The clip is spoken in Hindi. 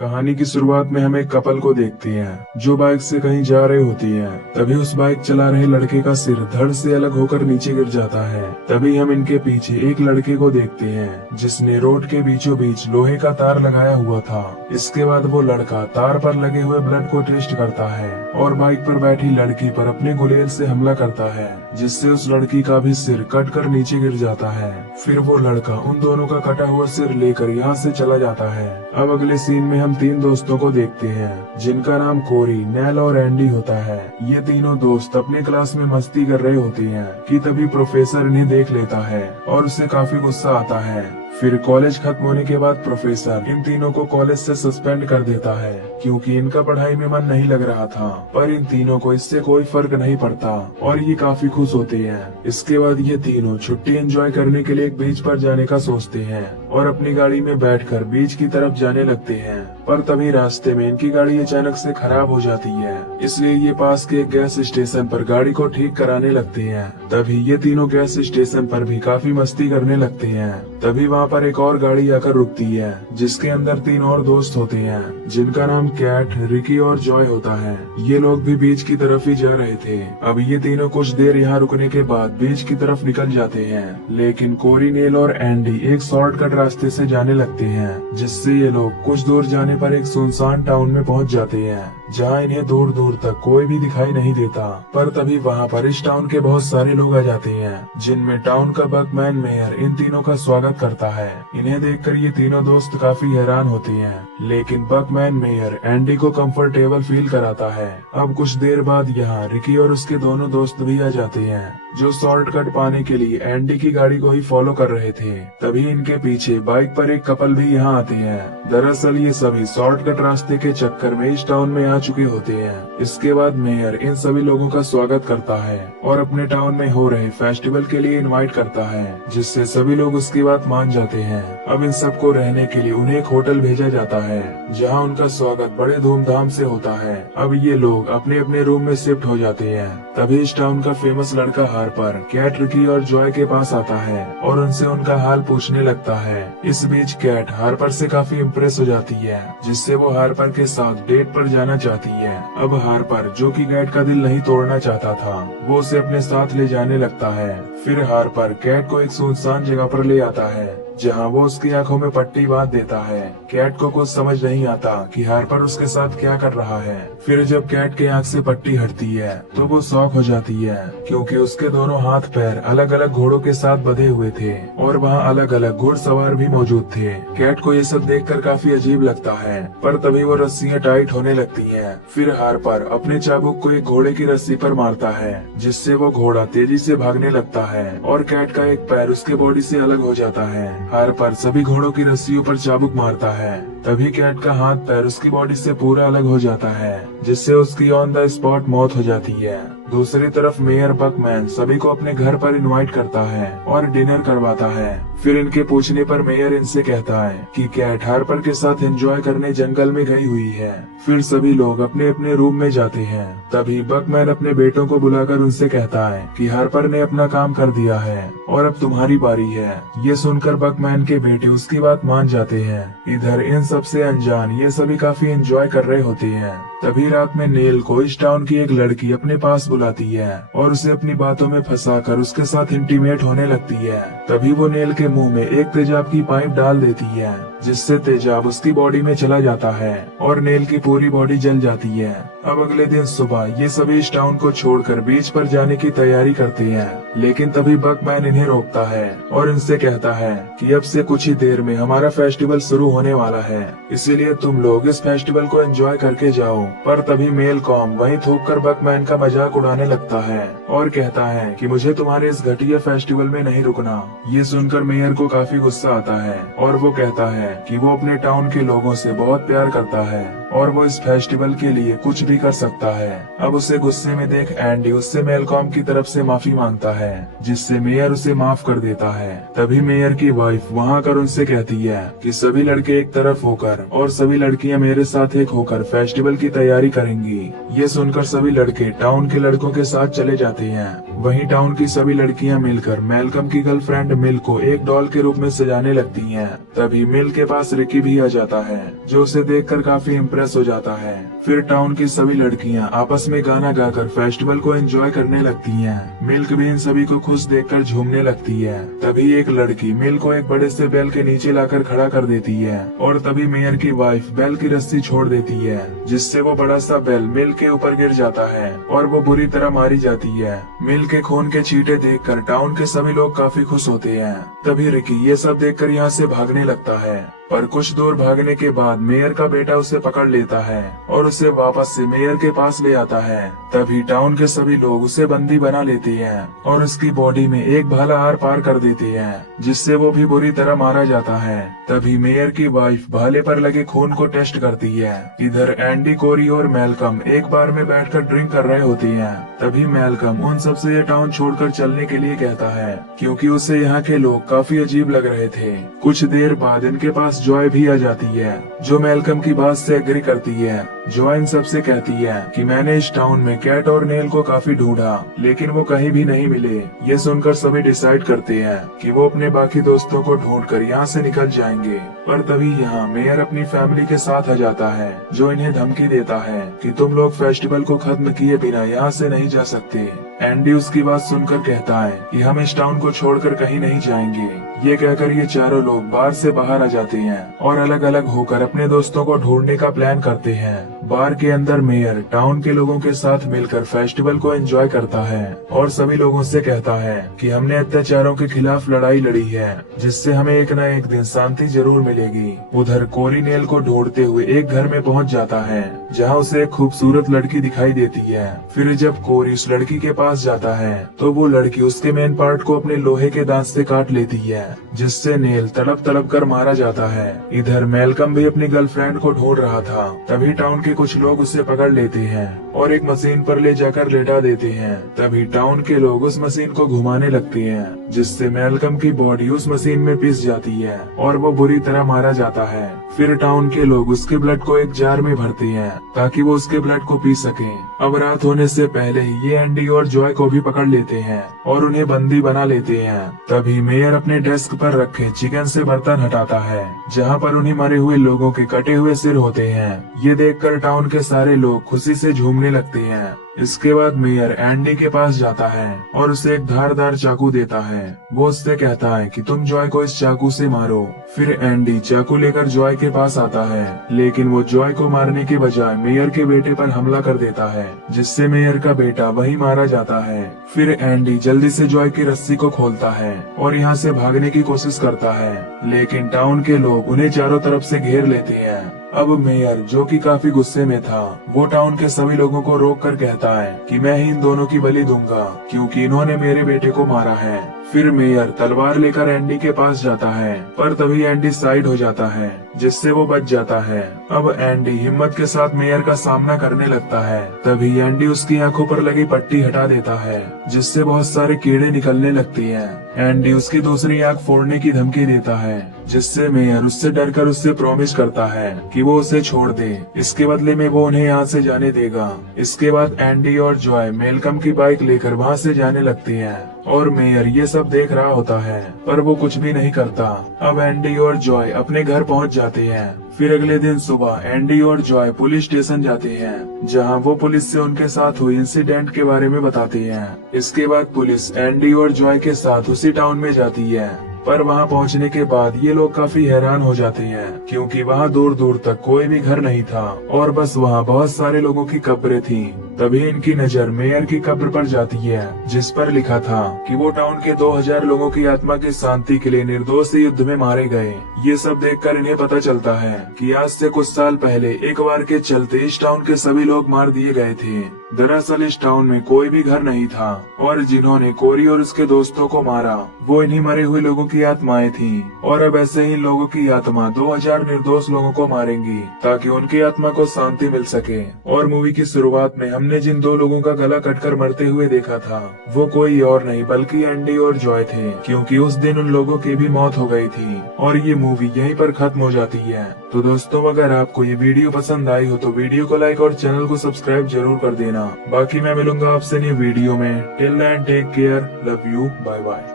कहानी की शुरुआत में हम एक कपल को देखते हैं जो बाइक से कहीं जा रहे होती है। तभी उस बाइक चला रहे लड़के का सिर धड़ से अलग होकर नीचे गिर जाता है। तभी हम इनके पीछे एक लड़के को देखते हैं जिसने रोड के बीचों बीच लोहे का तार लगाया हुआ था। इसके बाद वो लड़का तार पर लगे हुए ब्लड को टेस्ट करता है और बाइक पर बैठी लड़की पर अपने गुलेल से हमला करता है, जिससे उस लड़की का भी सिर कट कर नीचे गिर जाता है। फिर वो लड़का उन दोनों का कटा हुआ सिर लेकर यहाँ से चला जाता है। अब अगले सीन में हम तीन दोस्तों को देखते हैं जिनका नाम कोरी, नेल और एंडी होता है। ये तीनों दोस्त अपने क्लास में मस्ती कर रहे होते हैं कि तभी प्रोफेसर इन्हें देख लेता है और उसे काफी गुस्सा आता है। फिर कॉलेज खत्म होने के बाद प्रोफेसर इन तीनों को कॉलेज से सस्पेंड कर देता है क्योंकि इनका पढ़ाई में मन नहीं लग रहा था। पर इन तीनों को इससे कोई फर्क नहीं पड़ता और ये काफी खुश होते हैं। इसके बाद ये तीनों छुट्टी एंजॉय करने के लिए एक बीच पर जाने का सोचते हैं और अपनी गाड़ी में बैठकर बीच की तरफ जाने लगते हैं। पर तभी रास्ते में इनकी गाड़ी अचानक से खराब हो जाती है, इसलिए ये पास के एक गैस स्टेशन पर गाड़ी को ठीक कराने लगते हैं। तभी ये तीनों गैस स्टेशन पर भी काफी मस्ती करने लगते हैं। तभी वहाँ पर एक और गाड़ी आकर रुकती है जिसके अंदर तीन और दोस्त होते हैं जिनका नाम कैट, रिकी और जॉय होता है। ये लोग भी बीच की तरफ ही जा रहे थे। अब ये तीनों कुछ देर यहाँ रुकने के बाद बीच की तरफ निकल जाते हैं, लेकिन कोरी, नेल और एंडी एक शॉर्टकट रास्ते से जाने लगते हैं, जिससे ये लोग कुछ दूर जाने पर एक सुनसान टाउन में पहुँच जाते हैं जहाँ इन्हें दूर दूर तक कोई भी दिखाई नहीं देता। पर तभी वहाँ पर इस टाउन के बहुत सारे लोग आ जाते हैं जिनमें टाउन का बकमैन मेयर इन तीनों का स्वागत करता है। इन्हें देखकर ये तीनों दोस्त काफी हैरान होते हैं, लेकिन बकमैन मेयर एंडी को कंफर्टेबल फील कराता है। अब कुछ देर बाद यहाँ रिकी और उसके दोनों दोस्त भी आ जाते हैं जो शॉर्टकट पाने के लिए एंडी की गाड़ी को ही फॉलो कर रहे थे। तभी इनके पीछे बाइक पर एक कपल भी यहाँ आते हैं। दरअसल ये सभी शॉर्टकट रास्ते के चक्कर में इस टाउन में आ चुके होते हैं। इसके बाद मेयर इन सभी लोगों का स्वागत करता है और अपने टाउन में हो रहे फेस्टिवल के लिए इनवाइट करता है, जिससे सभी लोग उसकी बात मान जाते हैं। अब इन सबको रहने के लिए उन्हें एक होटल भेजा जाता है जहाँ उनका स्वागत बड़े धूमधाम से होता है। अब ये लोग अपने अपने रूम में शिफ्ट हो जाते हैं। तभी इस टाउन का फेमस लड़का हार्पर कैट, रिकी और जॉय के पास आता है और उनसे उनका हाल पूछने लगता है। इस बीच कैट हार्पर से काफी इम्प्रेस हो जाती है, जिससे वो हार्पर के साथ डेट पर जाना चाहती है। अब हार्पर, जो कि कैट का दिल नहीं तोड़ना चाहता था, वो उसे अपने साथ ले जाने लगता है। फिर हार्पर कैट को एक सुनसान जगह पर ले आता है जहाँ वो उसकी आंखों में पट्टी बांध देता है। कैट को कुछ समझ नहीं आता कि हार्पर उसके साथ क्या कर रहा है। फिर जब कैट के आंख से पट्टी हटती है तो वो शॉक हो जाती है क्योंकि उसके दोनों हाथ पैर अलग अलग घोड़ों के साथ बंधे हुए थे और वहाँ अलग अलग घुड़सवार भी मौजूद थे। कैट को ये सब देखकर काफी अजीब लगता है, पर तभी वो रस्सियाँ टाइट होने लगती हैं। फिर हार्पर अपने चाबुक को एक घोड़े की रस्सी पर मारता है, जिससे वो घोड़ा तेजी से भागने लगता है और कैट का एक पैर उसके बॉडी से अलग हो जाता है। हार्पर सभी घोड़ों की रस्सियों पर चाबुक मारता है। तभी कैट का हाथ पैर उसकी बॉडी से पूरा अलग हो जाता है, जिससे उसकी ऑन द स्पॉट मौत हो जाती है। दूसरी तरफ मेयर बकमैन सभी को अपने घर पर इनवाइट करता है और डिनर करवाता है। फिर इनके पूछने पर मेयर इनसे कहता है कि कैट हार्पर के साथ एंजॉय करने जंगल में गई हुई है। फिर सभी लोग अपने अपने रूम में जाते हैं। तभी बकमैन अपने बेटों को बुलाकर उनसे कहता है कि हार्पर ने अपना काम कर दिया है और अब तुम्हारी बारी है। ये सुनकर बकमैन के बेटे उसकी बात मान जाते हैं। इधर इन सबसे अनजान ये सभी काफी एंजॉय कर रहे होते हैं। तभी रात में नेल को इस टाउन की एक लड़की अपने पास बुलाती है और उसे अपनी बातों में फंसाकर उसके साथ इंटीमेट होने लगती है। तभी वो नेल के मुंह में एक तेजाब की पाइप डाल देती है, जिससे तेजाब उसकी बॉडी में चला जाता है और नेल की पूरी बॉडी जल जाती है। अब अगले दिन सुबह ये सभी इस टाउन को छोड़कर बीच पर जाने की तैयारी करते हैं, लेकिन तभी बकमैन इन्हें रोकता है और इनसे कहता है कि अब से कुछ ही देर में हमारा फेस्टिवल शुरू होने वाला है, इसीलिए तुम लोग इस फेस्टिवल को एंजॉय करके जाओ। पर तभी मेलकॉम वहीं थूककर बकमैन का मजाक उड़ाने लगता है और कहता है कि मुझे तुम्हारे इस घटिया फेस्टिवल में नहीं रुकना। ये सुनकर मेयर को काफी गुस्सा आता है और वो कहता है कि वो अपने टाउन के लोगों से बहुत प्यार करता है। और वो इस फेस्टिवल के लिए कुछ भी कर सकता है। अब उसे गुस्से में देख एंडी उससे मैलकॉम की तरफ से माफी मांगता है, जिससे मेयर उसे माफ कर देता है। तभी मेयर की वाइफ वहाँ आकर उनसे कहती है कि सभी लड़के एक तरफ होकर और सभी लड़कियां मेरे साथ एक होकर फेस्टिवल की तैयारी करेंगी। ये सुनकर सभी लड़के टाउन के लड़कों के साथ चले जाते हैं। वहीं टाउन की सभी लड़कियां मिलकर मैलकम की गर्लफ्रेंड मिल को एक डॉल के रूप में सजाने लगती हैं। तभी मिल के पास रिकी भी आ जाता है, जो उसे देखकर काफी इम्प्रेस हो जाता है। फिर टाउन की सभी लड़कियां आपस में गाना गाकर फेस्टिवल को एंजॉय करने लगती हैं। मिल्क भी इन सभी को खुश देखकर झूमने लगती है। तभी एक लड़की मिल को एक बड़े से बेल के नीचे लाकर खड़ा कर देती है और तभी मेयर की वाइफ बेल की रस्सी छोड़ देती है, जिससे वो बड़ा सा बेल मिल के ऊपर गिर जाता है और वो बुरी तरह मारी जाती है। मिल के खून के छींटे देखकर टाउन के सभी लोग काफी खुश होते हैं। तभी रिकी ये सब देखकर यहाँ से भागने लगता है, पर कुछ दूर भागने के बाद मेयर का बेटा उसे पकड़ लेता है और उसे वापस से मेयर के पास ले आता है। तभी टाउन के सभी लोग उसे बंदी बना लेते हैं और उसकी बॉडी में एक भाला आर पार कर देते हैं, जिससे वो भी बुरी तरह मारा जाता है। तभी मेयर की वाइफ भाले पर लगे खून को टेस्ट करती है। इधर एंडी, कोरी और मैलकम एक बार में बैठकर ड्रिंक कर रहे होते हैं। तभी मैलकम उन सबसे ये टाउन छोड़कर चलने के लिए कहता है, क्योंकि उसे यहाँ के लोग काफी अजीब लग रहे थे। कुछ देर बाद इनके पास जॉय भी आ जाती है, जो मैलकम की बात से एग्री करती है। जॉय इन सबसे कहती है कि मैंने इस टाउन में कैट और नेल को काफी ढूंढा, लेकिन वो कहीं भी नहीं मिले। ये सुनकर सभी डिसाइड करते हैं कि वो अपने बाकी दोस्तों को ढूंढकर यहाँ से निकल जाएंगे। पर तभी यहाँ मेयर अपनी फैमिली के साथ आ जाता है, जो इन्हें धमकी देता है कि तुम लोग फेस्टिवल को खत्म किए बिना यहाँ से नहीं जा सकते। एंडी उसकी बात सुनकर कहता है कि हम इस टाउन को छोड़कर कहीं नहीं जाएंगे। ये कहकर ये चारों लोग बार से बाहर आ जाते हैं और अलग अलग होकर अपने दोस्तों को ढूंढने का प्लान करते हैं। बार के अंदर मेयर टाउन के लोगों के साथ मिलकर फेस्टिवल को एंजॉय करता है और सभी लोगों से कहता है कि हमने अत्याचारों के खिलाफ लड़ाई लड़ी है, जिससे हमें एक न एक दिन शांति जरूर मिलेगी। उधर कोरी नेल को ढूंढते हुए एक घर में पहुंच जाता है, जहां उसे एक खूबसूरत लड़की दिखाई देती है। फिर जब कोरी उस लड़की के पास जाता है तो वो लड़की उसके मेन पार्ट को अपने लोहे के दांत से काट लेती है, जिससे नेल तड़प तड़प कर मारा जाता है। इधर मैलकम भी अपनी गर्लफ्रेंड को ढूंढ रहा था। तभी टाउन के कुछ लोग उसे पकड़ लेते हैं और एक मशीन पर ले जाकर लेटा देते हैं। तभी टाउन के लोग उस मशीन को घुमाने लगते हैं, जिससे मैलकम की बॉडी उस मशीन में पिस जाती है और वो बुरी तरह मारा जाता है। फिर टाउन के लोग उसके ब्लड को एक जार में भरते हैं ताकि वो उसके ब्लड को पी सके। अब रात होने से पहले ही ये एंडी और जॉय को भी पकड़ लेते हैं और उन्हें बंदी बना लेते हैं। तभी मेयर अपने डेस्क पर रखे चिकन से बर्तन हटाता है, जहां पर उन्हें मरे हुए लोगों के कटे हुए सिर होते हैं। ये देखकर टाउन के सारे लोग खुशी से झूमने लगते हैं। इसके बाद मेयर एंडी के पास जाता है और उसे एक धारदार चाकू देता है। वो उससे कहता है कि तुम जॉय को इस चाकू से मारो। फिर एंडी चाकू लेकर जॉय के पास आता है, लेकिन वो जॉय को मारने के बजाय मेयर के बेटे पर हमला कर देता है, जिससे मेयर का बेटा वहीं मारा जाता है। फिर एंडी जल्दी से जॉय की रस्सी को खोलता है और यहाँ से भागने की कोशिश करता है, लेकिन टाउन के लोग उन्हें चारों तरफ से घेर लेते हैं। अब मेयर, जो कि काफी गुस्से में था, वो टाउन के सभी लोगों को रोक कर कहता है कि मैं ही इन दोनों की बलि दूंगा, क्योंकि इन्होंने मेरे बेटे को मारा है। फिर मेयर तलवार लेकर एंडी के पास जाता है, पर तभी एंडी साइड हो जाता है, जिससे वो बच जाता है। अब एंडी हिम्मत के साथ मेयर का सामना करने लगता है। तभी एंडी उसकी आंखों पर लगी पट्टी हटा देता है, जिससे बहुत सारे कीड़े निकलने लगते हैं। एंडी उसकी दूसरी आंख फोड़ने की धमकी देता है, जिससे मेयर उससे डरकर उससे प्रॉमिस करता है कि वो उसे छोड़ दे, इसके बदले में वो उन्हें यहाँ से जाने देगा। इसके बाद एंडी और जॉय मैलकम की बाइक लेकर वहाँ से जाने लगते हैं और मेयर ये सब देख रहा होता है, पर वो कुछ भी नहीं करता। अब एंडी और जॉय अपने घर पहुँच जाते हैं। फिर अगले दिन सुबह एंडी और जॉय पुलिस स्टेशन जाते हैं, जहां वो पुलिस से उनके साथ हुई इंसिडेंट के बारे में बताते हैं। इसके बाद पुलिस एंडी और जॉय के साथ उसी टाउन में जाती है, पर वहां पहुंचने के बाद ये लोग काफी हैरान हो जाते हैं, क्योंकि वहां दूर दूर तक कोई भी घर नहीं था और बस वहां बहुत सारे लोगों की कब्रें थीं। तभी इनकी नजर मेयर की कब्र पर जाती है, जिस पर लिखा था कि वो टाउन के 2000 लोगों की आत्मा की शांति के लिए निर्दोष युद्ध में मारे गए। ये सब देखकर इन्हें पता चलता है कि आज से कुछ साल पहले एक वार के चलते इस टाउन के सभी लोग मार दिए गए थे। दरअसल इस टाउन में कोई भी घर नहीं था और जिन्होंने कोरी और उसके दोस्तों को मारा वो इन्हीं मरे हुए लोगों की आत्माएं थीं। और अब ऐसे ही लोगों की आत्मा 2000 निर्दोष लोगों को मारेंगी ताकि उनकी आत्मा को शांति मिल सके। और मूवी की शुरुआत में हमने जिन 2 लोगों का गला कटकर मरते हुए देखा था वो कोई और नहीं बल्कि एंडी और जॉय थे, क्योंकि उस दिन उन लोगों की भी मौत हो गई थी। और ये मूवी यहीं पर खत्म हो जाती है। तो दोस्तों, अगर आपको ये वीडियो पसंद आई हो तो वीडियो को लाइक और चैनल को सब्सक्राइब जरूर कर देना। बाकी मैं मिलूंगा आपसे न्यू वीडियो में। Till then take care, love you, bye bye.